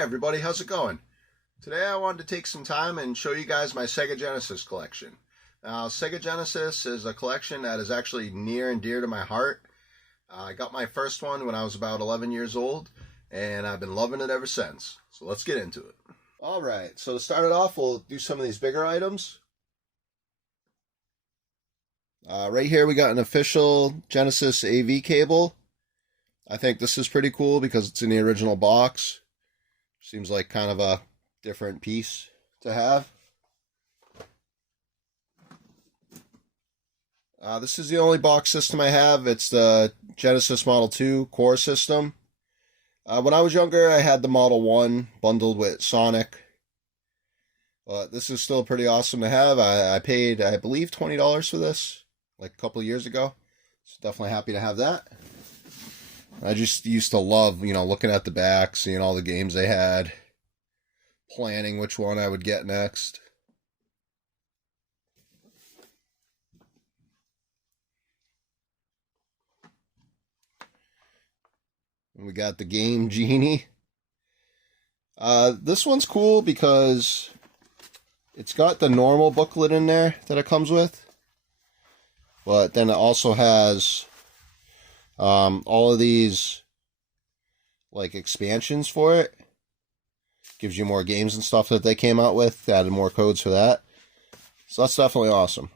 everybody, how's it going? Today I wanted to take some time and show you guys my Sega Genesis collection. Now, Sega Genesis is a collection that is actually near and dear to my heart. I got my first one when I was about 11 years old, and I've been loving it ever since. So let's get into it. Alright, so to start it off, we'll do some of these bigger items. Right here we got an official Genesis AV cable. I think this is pretty cool because it's in the original box. Seems like kind of a different piece to have. This is the only box system I have. It's the Genesis Model 2 core system. When I was younger, I had the Model 1 bundled with Sonic. But this is still pretty awesome to have. I paid, I believe, $20 for this, like a couple of years ago. So definitely happy to have that. I just used to love, looking at the back, seeing all the games they had, planning which one I would get next. And we got the Game Genie. This one's cool because it's got the normal booklet in there that it comes with, but then it also has all of these like expansions for it. Gives you more games and stuff that they came out with. Added more codes for that. So that's definitely awesome.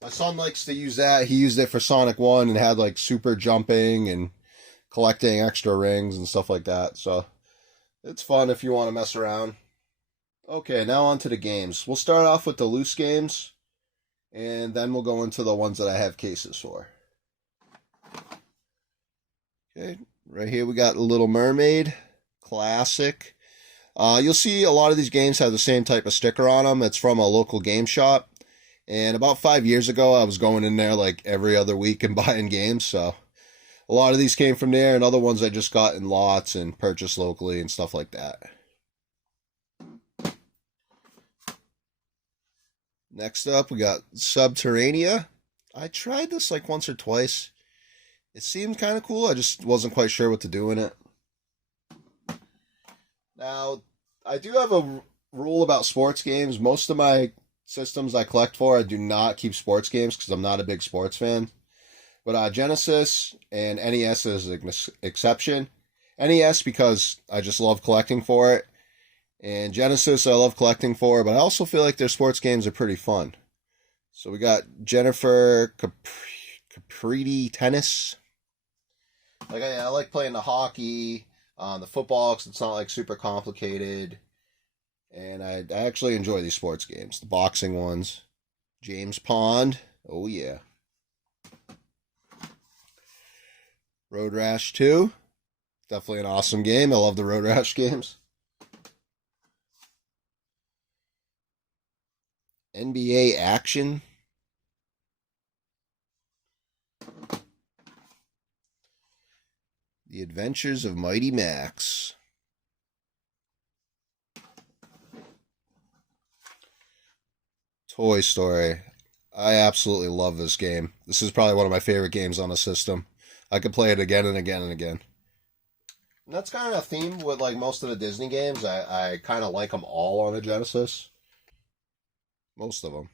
My son likes to use that. He used it for Sonic 1 and had like super jumping and collecting extra rings and stuff like that. So it's fun if you want to mess around. Okay, now on to the games. We'll start off with the loose games, and then we'll go into the ones that I have cases for. Okay, right here we got The Little Mermaid, classic. You'll see a lot of these games have the same type of sticker on them. It's from a local game shop. And about 5 years ago, I was going in there like every other week and buying games. So a lot of these came from there, and other ones I just got in lots and purchased locally and stuff like that. Next up, we got Subterranea. I tried this like once or twice. It seemed kind of cool. I just wasn't quite sure what to do in it. Now, I do have a rule about sports games. Most of my systems I collect for, I do not keep sports games because I'm not a big sports fan. But Genesis and NES is an exception. NES because I just love collecting for it. And Genesis I love collecting for, but I also feel like their sports games are pretty fun. So we got Jennifer Capriti Tennis. Like I like playing the hockey, the football, because it's not like super complicated. And I actually enjoy these sports games. The boxing ones. James Pond. Oh yeah. Road Rash 2. Definitely an awesome game. I love the Road Rash games. NBA Action. The Adventures of Mighty Max. Toy Story. I absolutely love this game. This is probably one of my favorite games on the system. I could play it again and again and again. And that's kind of a theme with like most of the Disney games. I kind of like them all on a Genesis. Most of them.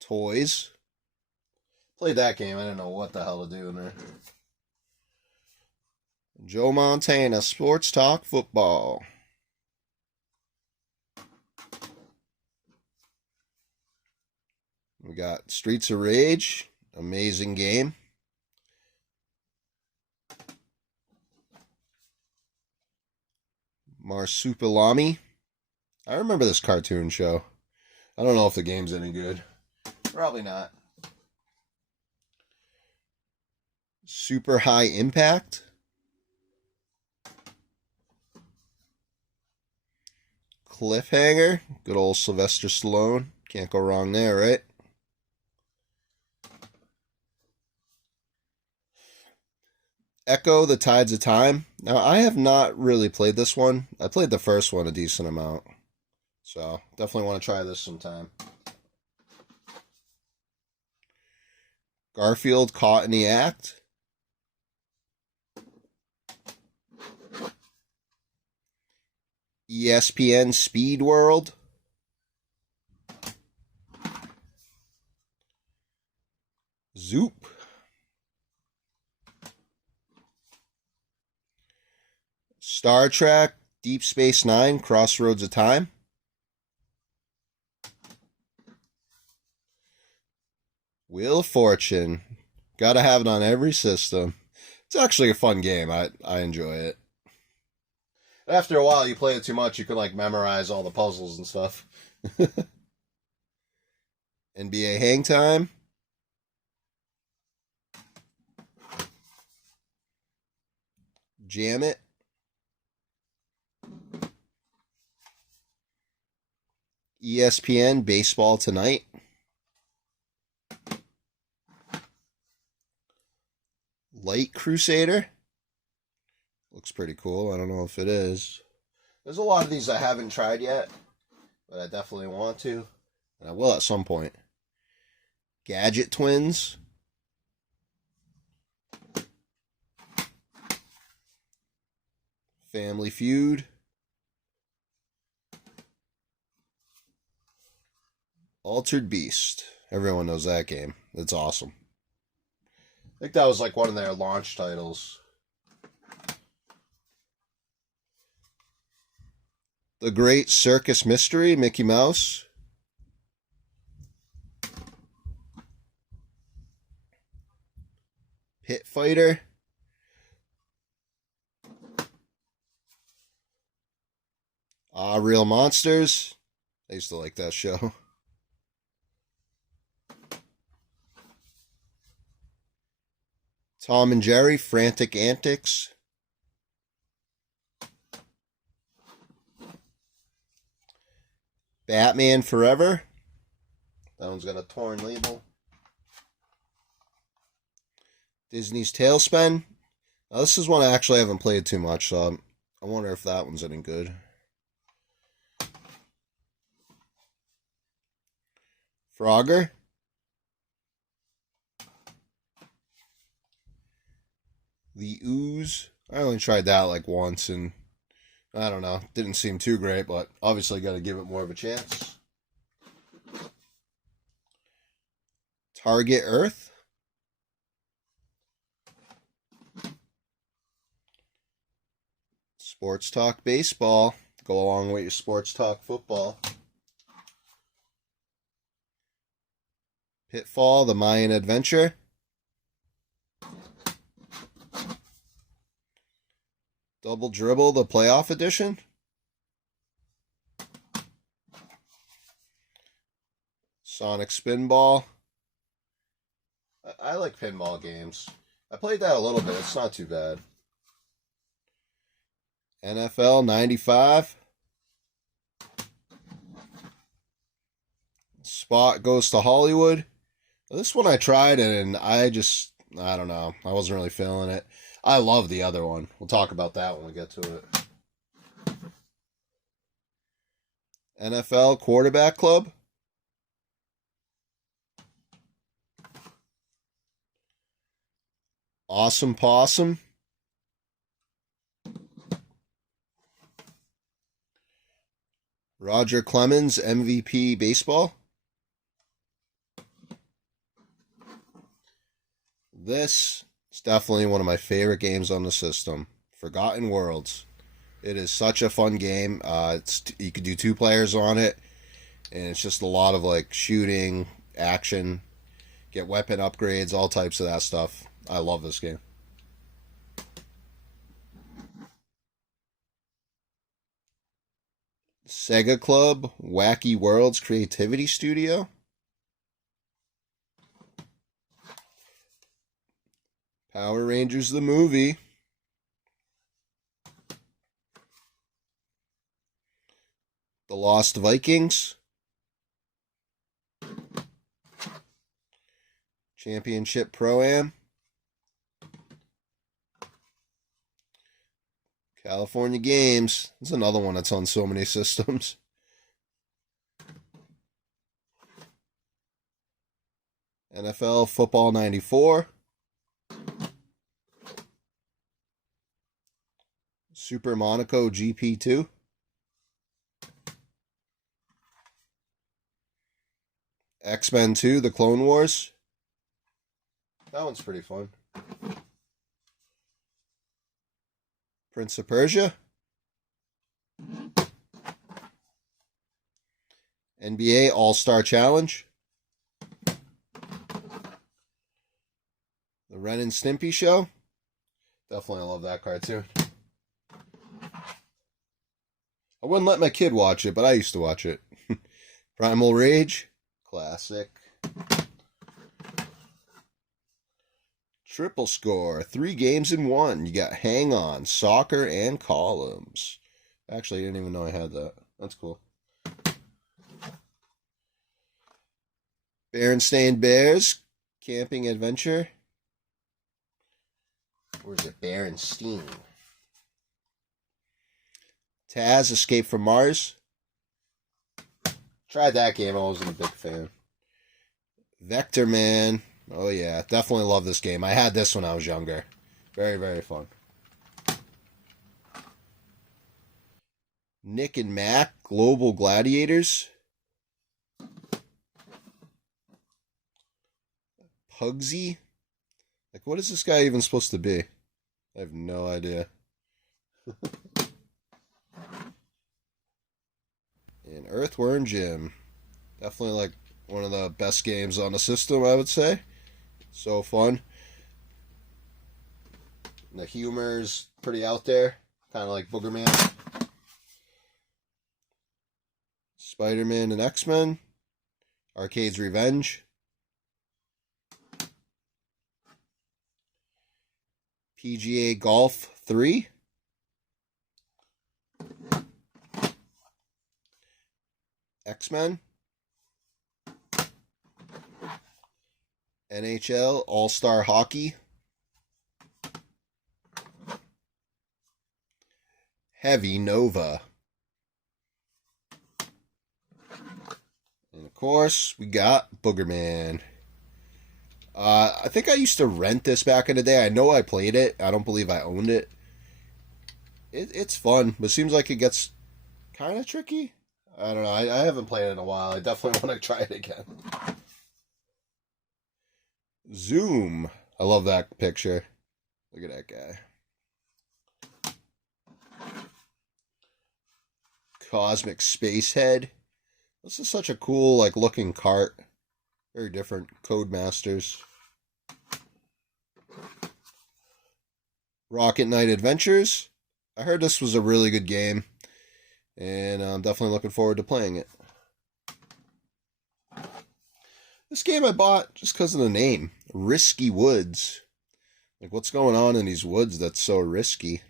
Toys. Played that game. I didn't know what the hell to do in there. Joe Montana, Sports Talk Football. We got Streets of Rage. Amazing game. Marsupilami. I remember this cartoon show. I don't know if the game's any good. Probably not. Super High Impact. Cliffhanger. Good old Sylvester Stallone. Can't go wrong there, right? Echo, The Tides of Time. Now, I have not really played this one. I played the first one a decent amount. So, definitely want to try this sometime. Garfield, Caught in the Act. ESPN Speed World. Zoop. Star Trek, Deep Space Nine, Crossroads of Time. Wheel of Fortune. Gotta have it on every system. It's actually a fun game. I enjoy it. After a while, you play it too much, you can like memorize all the puzzles and stuff. NBA Hang Time. Jam It. ESPN Baseball Tonight. Light Crusader. Looks pretty cool. I don't know if it is. There's a lot of these I haven't tried yet, but I definitely want to. And I will at some point. Gadget Twins. Family Feud. Altered Beast. Everyone knows that game. It's awesome. I think that was like one of their launch titles. The Great Circus Mystery, Mickey Mouse. Pit Fighter. Real Monsters. I used to like that show. Tom and Jerry, Frantic Antics. Batman Forever. That one's got a torn label. Disney's Tailspin. Now, this is one I actually haven't played too much, so I wonder if that one's any good. Frogger. The Ooze. I only tried that like once, and I don't know. Didn't seem too great, but obviously got to give it more of a chance. Target Earth. Sports Talk Baseball. Go along with your Sports Talk Football. Pitfall, The Mayan Adventure. Double Dribble, the Playoff Edition. Sonic Spinball. I like pinball games. I played that a little bit. It's not too bad. NFL 95. Spot Goes to Hollywood. This one I tried and I don't know. I wasn't really feeling it. I love the other one. We'll talk about that when we get to it. NFL Quarterback Club. Awesome Possum. Roger Clemens, MVP Baseball. This is definitely one of my favorite games on the system. Forgotten Worlds. It is such a fun game. You could do 2 players on it, and it's just a lot of like shooting, action, get weapon upgrades, all types of that stuff. I love this game. Sega Club, Wacky Worlds Creativity Studio. Power Rangers the movie. The Lost Vikings. Championship Pro-Am. California Games. This is another one that's on so many systems. NFL Football 94. Super Monaco GP2. X-Men 2, The Clone Wars. That one's pretty fun. Prince of Persia. NBA All-Star Challenge. The Ren and Stimpy Show. Definitely love that cartoon. I wouldn't let my kid watch it, but I used to watch it. Primal Rage. Classic. Triple Score. 3 games in 1. You got Hang On, Soccer, and Columns. Actually, I didn't even know I had that. That's cool. Berenstain Bears. Camping Adventure. Or is it Berenstein? Taz, Escape from Mars. Tried that game. I wasn't a big fan. Vector Man. Oh, yeah. Definitely love this game. I had this when I was younger. Very, very fun. Nick and Mac, Global Gladiators. Pugsy. Like, what is this guy even supposed to be? I have no idea. And Earthworm Jim. Definitely like one of the best games on the system, I would say. So fun. The humor's pretty out there. Kind of like Boogerman. Spider-Man and X-Men. Arcade's Revenge. PGA Golf 3. X-Men. NHL All-Star Hockey. Heavy Nova. And of course, we got Boogerman. I think I used to rent this back in the day. I know I played it. I don't believe I owned it. It's fun, but it seems like it gets kind of tricky. I don't know. I haven't played it in a while. I definitely want to try it again. Zoom. I love that picture. Look at that guy. Cosmic Spacehead. This is such a cool, like, looking cart. Very different. Codemasters. Rocket Knight Adventures. I heard this was a really good game. And I'm definitely looking forward to playing it. This game I bought just because of the name. Risky Woods. Like, what's going on in these woods that's so risky?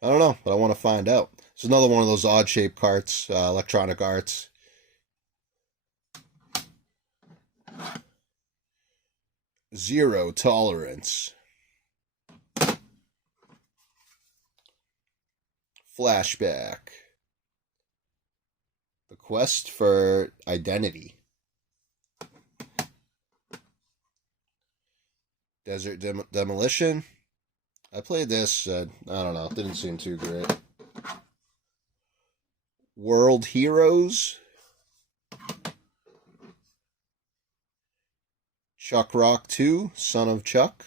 I don't know, but I want to find out. It's another one of those odd-shaped carts, Electronic Arts. Zero Tolerance. Flashback. The Quest for Identity. Desert Demolition. I played this, I don't know, it didn't seem too great. World Heroes. Chuck Rock 2, Son of Chuck.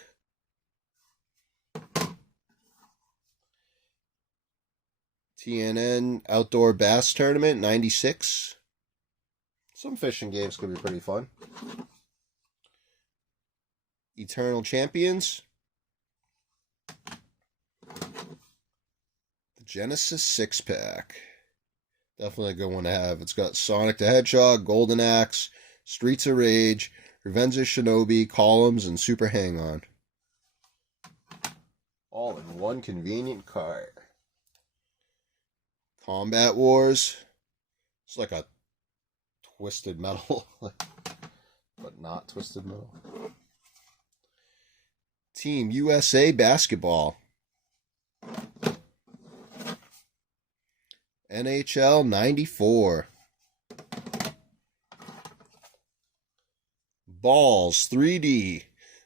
TNN Outdoor Bass Tournament, 96. Some fishing games could be pretty fun. Eternal Champions. The Genesis 6-pack. Definitely a good one to have. It's got Sonic the Hedgehog, Golden Axe, Streets of Rage, Revenge of Shinobi, Columns, and Super Hang-On. All in one convenient cart. Combat Wars. It's like a Twisted Metal, but not Twisted Metal. Team USA Basketball. NHL 94. Balls 3D.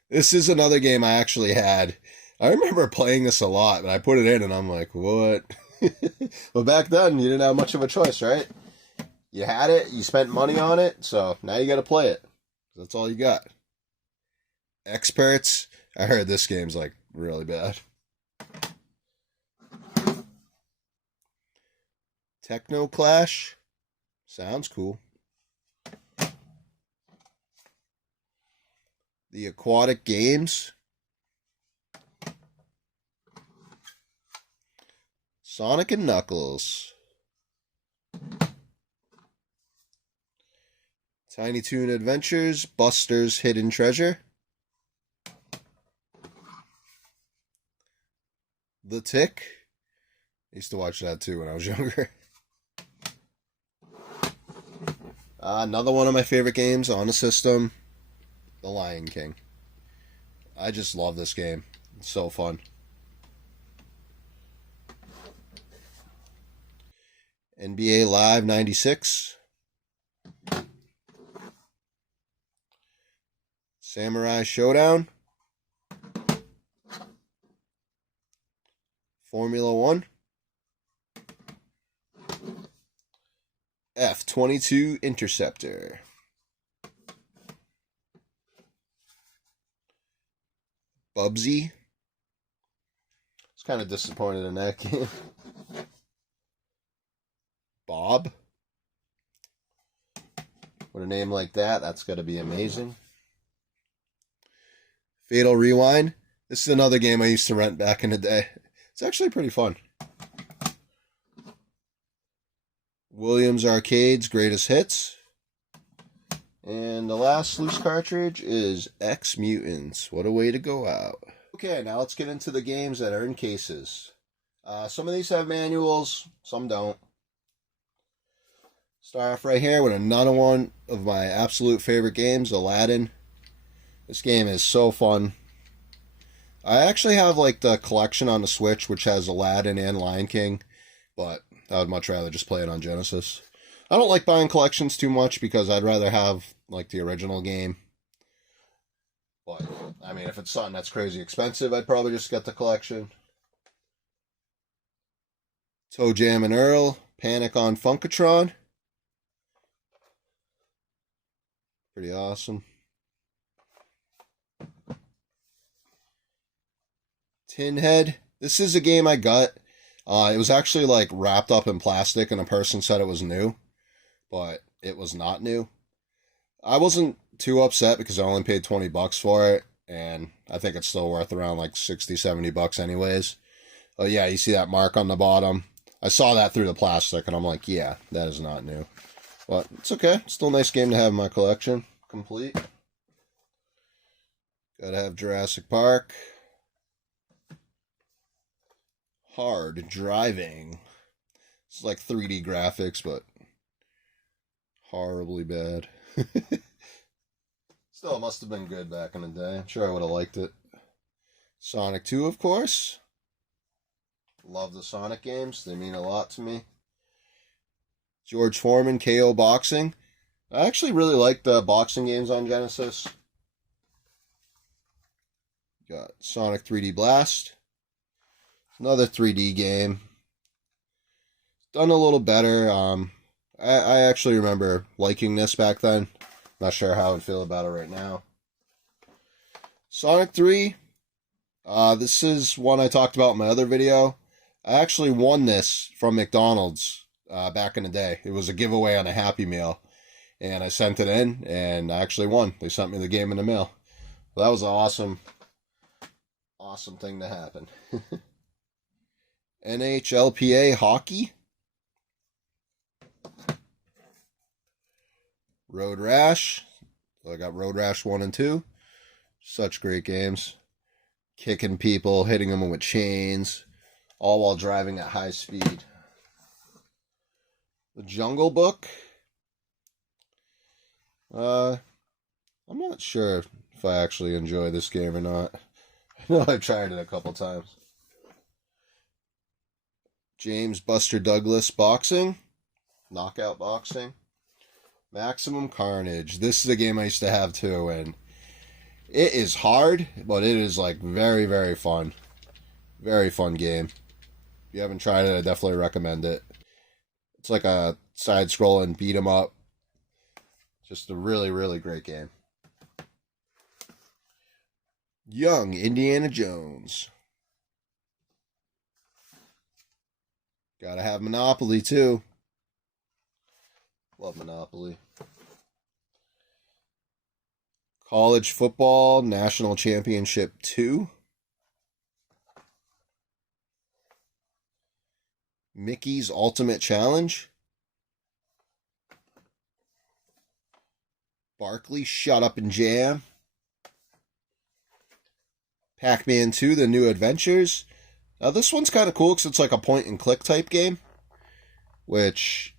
This is another game I actually had. I remember playing this a lot, but I put it in and I'm like, what? But back then, you didn't have much of a choice, right? You had it, you spent money on it, so now you got to play it. That's all you got. Experts. I heard this game's like really bad. Techno Clash. Sounds cool. The Aquatic Games. Sonic and Knuckles. Tiny Toon Adventures. Buster's Hidden Treasure. The Tick. I used to watch that too when I was younger. Another one of my favorite games on the system, The Lion King. I just love this game. It's so fun. NBA Live 96. Samurai Showdown. Formula 1. F-22 Interceptor. Bubsy. I was kind of disappointed in that game. Bob. With a name like that, that's got to be amazing. Fatal Rewind. This is another game I used to rent back in the day. It's actually pretty fun. Williams Arcade's Greatest Hits. And the last loose cartridge is X Mutants. What a way to go out. Okay, now let's get into the games that are in cases. Some of these have manuals, some don't. Start off right here with another one of my absolute favorite games, Aladdin. This game is so fun. I actually have like the collection on the Switch, which has Aladdin and Lion King, but I would much rather just play it on Genesis. I don't like buying collections too much because I'd rather have like the original game. But, I mean, if it's something that's crazy expensive, I'd probably just get the collection. Toe Jam and Earl, Panic on Funkatron. Pretty awesome. Tin Head. This is a game I got. It was actually like wrapped up in plastic and a person said it was new, but it was not new. I wasn't too upset because I only paid $20 for it, and I think it's still worth around like $60-70 anyways. Oh yeah, you see that mark on the bottom? I saw that through the plastic and I'm like, yeah, that is not new. But it's okay. Still a nice game to have in my collection. Complete. Gotta have Jurassic Park. Hard Driving. It's like 3D graphics, but horribly bad. Still, it must have been good back in the day. I'm sure I would have liked it. Sonic 2, of course. Love the Sonic games. They mean a lot to me. George Foreman, KO Boxing. I actually really like the boxing games on Genesis. Got Sonic 3D Blast. Another 3D game. Done a little better. I actually remember liking this back then. Not sure how I would feel about it right now. Sonic 3. This is one I talked about in my other video. I actually won this from McDonald's back in the day. It was a giveaway on a Happy Meal. And I sent it in, and I actually won. They sent me the game in the mail. Well, that was an awesome thing to happen. NHLPA Hockey. Road Rash. So I got Road Rash 1 and 2. Such great games. Kicking people, hitting them with chains, all while driving at high speed. The Jungle Book. I'm not sure if I actually enjoy this game or not. I know I've tried it a couple times. James Buster Douglas Boxing. Knockout Boxing. Maximum Carnage. This is a game I used to have too, and it is hard, but it is like very, very fun. Very fun game. If you haven't tried it, I definitely recommend it. It's like a side-scrolling beat 'em up. Just a really, really great game. Young Indiana Jones. Gotta have Monopoly too. Love Monopoly. College Football National Championship 2. Mickey's Ultimate Challenge. Barkley Shut Up and Jam. Pac-Man 2 The New Adventures. Now this one's kind of cool because it's like a point and click type game, which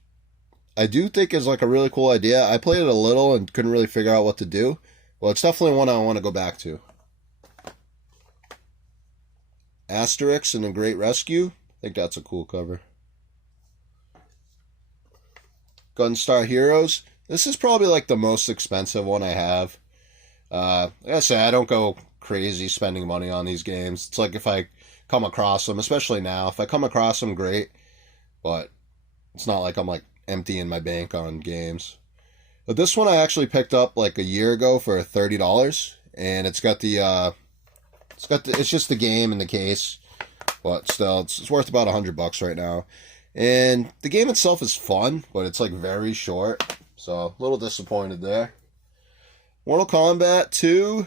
I do think is like a really cool idea. I played it a little and couldn't really figure out what to do. Well, it's definitely one I want to go back to. Asterix and the Great Rescue. I think that's a cool cover. Gunstar Heroes. This is probably like the most expensive one I have. Like I say, I don't go crazy spending money on these games. It's like if I come across them, especially now, if I come across them, great. But it's not like I'm like emptying my bank on games. But this one I actually picked up like a year ago for $30, and it's got the it's just the game in the case, but still it's worth about $100 right now. And the game itself is fun, but it's like very short, so a little disappointed there. Mortal Kombat 2,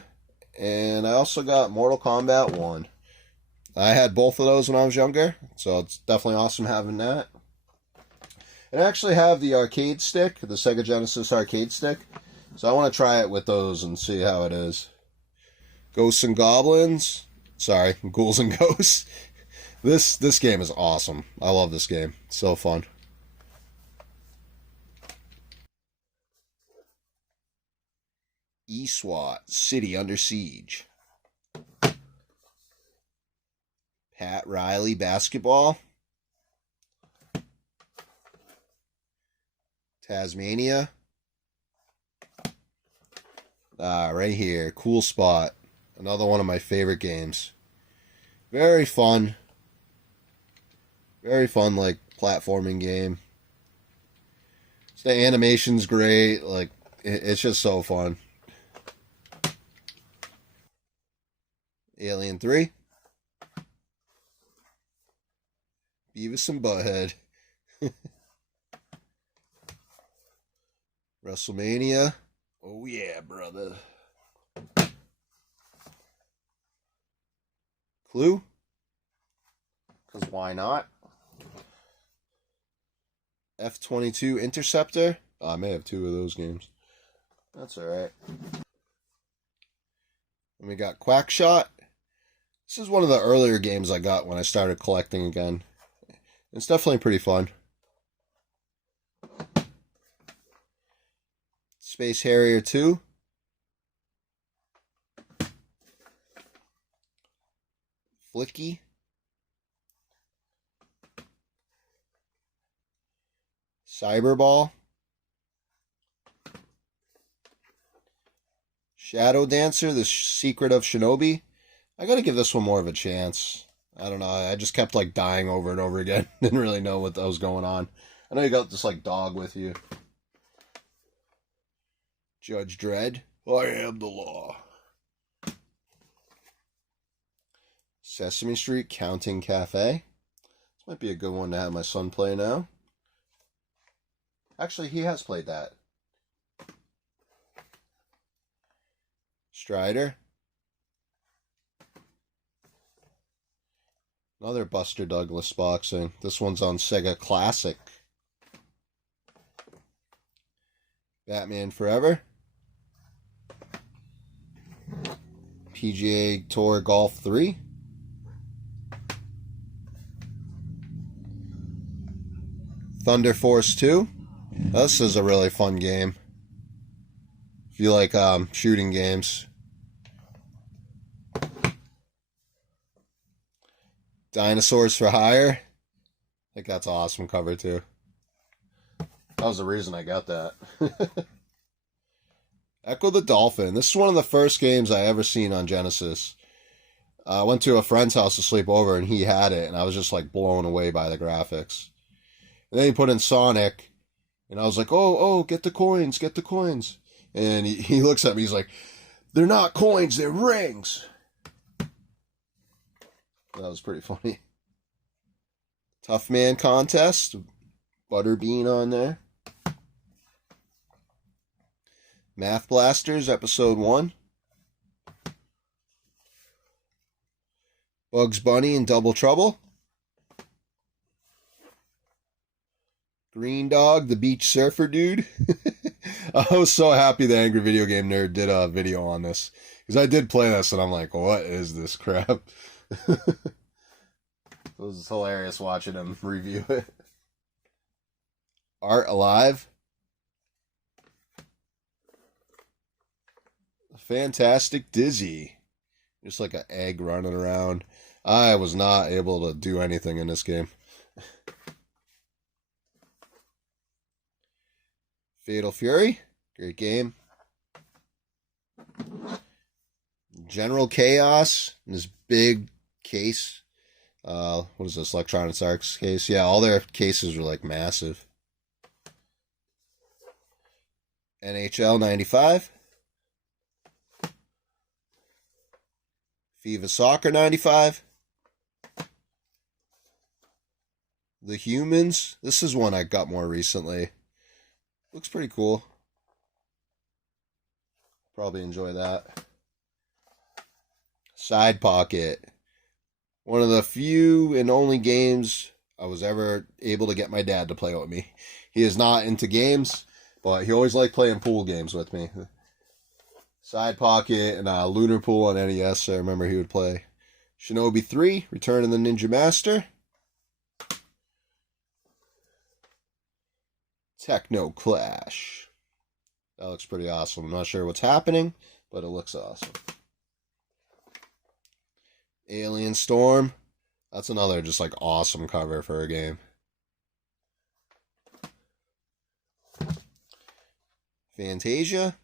and I also got Mortal Kombat 1. I had both of those when I was younger, so it's definitely awesome having that. And I actually have the arcade stick, the Sega Genesis arcade stick. So I want to try it with those and see how it is. Ghosts and Goblins. Sorry, Ghouls and Ghosts. This game is awesome. I love this game. It's so fun. eSWAT, City Under Siege. Pat Riley Basketball. Tasmania. Right here. Cool Spot. Another one of my favorite games. Very fun. Very fun, like, platforming game. The animation's great. Like, it's just so fun. Alien 3. Beavis and Butthead. WrestleMania. Oh yeah, brother. Clue? Because why not? F-22 Interceptor. Oh, I may have two of those games. That's alright. And we got Quackshot. This is one of the earlier games I got when I started collecting again. It's definitely pretty fun. Space Harrier 2. Flicky. Cyberball. Shadow Dancer, The Secret of Shinobi. I gotta give this one more of a chance. I don't know, I just kept like dying over and over again. Didn't really know what was going on. I know you got this like dog with you. Judge Dredd. I am the law. Sesame Street Counting Cafe. This might be a good one to have my son play now. Actually, he has played that. Strider. Another Buster Douglas boxing. This one's on Sega Classic. Batman Forever. PGA Tour Golf 3. Thunder Force 2. This is a really fun game. If you like shooting games. Dinosaurs for Hire. I think that's an awesome cover too. That was the reason I got that. Echo the Dolphin. This is one of the first games I ever seen on Genesis. I went to a friend's house to sleep over and he had it and I was just like blown away by the graphics. And then he put in Sonic And I was like, oh, get the coins, get the coins. And he looks at me, he's like, they're not coins, they're rings. That was pretty funny. Tough Man Contest. Butterbean on there. Math Blasters, Episode 1. Bugs Bunny and Double Trouble. Green Dog, the Beach Surfer Dude. I was so happy the Angry Video Game Nerd did a video on this. Because I did play this and I'm like, what is this crap? It was hilarious watching him review it. Art Alive. Fantastic Dizzy. Just like an egg running around. I was not able to do anything in this game. Fatal Fury. Great game. General Chaos. This big case. What is this? Electronics Arts case? Yeah, all their cases were like massive. NHL 95. FIFA Soccer 95. The Humans. This is one I got more recently. Looks pretty cool. Probably enjoy that. Side Pocket. One of the few and only games I was ever able to get my dad to play with me. He is not into games, but he always liked playing pool games with me. Side Pocket and Lunar Pool on NES, I remember he would play. Shinobi 3, Return of the Ninja Master. Techno Clash. That looks pretty awesome. I'm not sure what's happening, but it looks awesome. Alien Storm. That's another just like awesome cover for a game. Fantasia.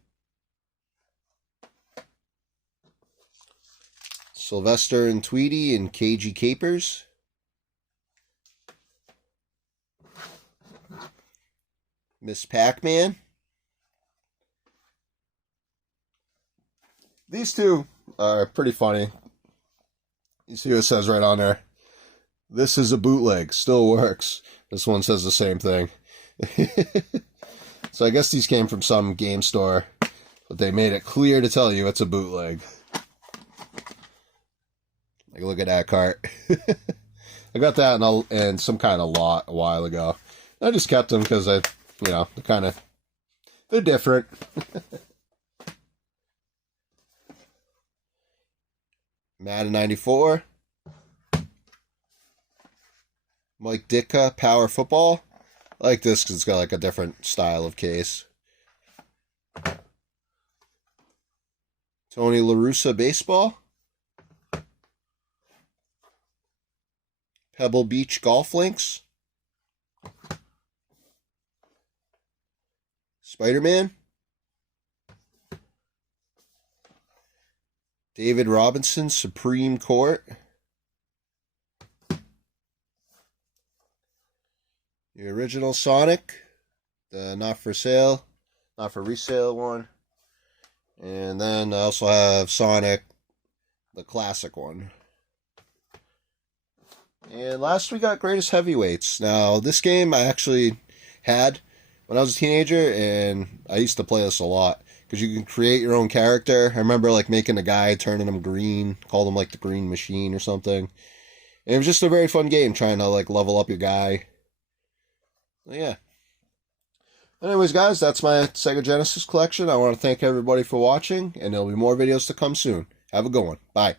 Sylvester and Tweety and Cagey Capers. Miss Pac-Man. These two are pretty funny. You see what it says right on there? This is a bootleg. Still works. This one says the same thing. So I guess these came from some game store, but they made it clear to tell you it's a bootleg. Like, look at that cart. I got that in some kind of lot a while ago. I just kept them because they're different. Madden 94. Mike Ditka, Power Football. I like this because it's got like a different style of case. Tony La Russa, Baseball. Pebble Beach Golf Links. Spider-Man. David Robinson, Supreme Court. The original Sonic. The not for resale one. And then I also have Sonic, the classic one. And last we got Greatest Heavyweights. Now, this game I actually had when I was a teenager, and I used to play this a lot. Because you can create your own character. I remember like making a guy, turning him green, called him like the Green Machine or something. And it was just a very fun game, trying to like level up your guy. Yeah. Anyways, guys, that's my Sega Genesis collection. I want to thank everybody for watching, and there'll be more videos to come soon. Have a good one. Bye.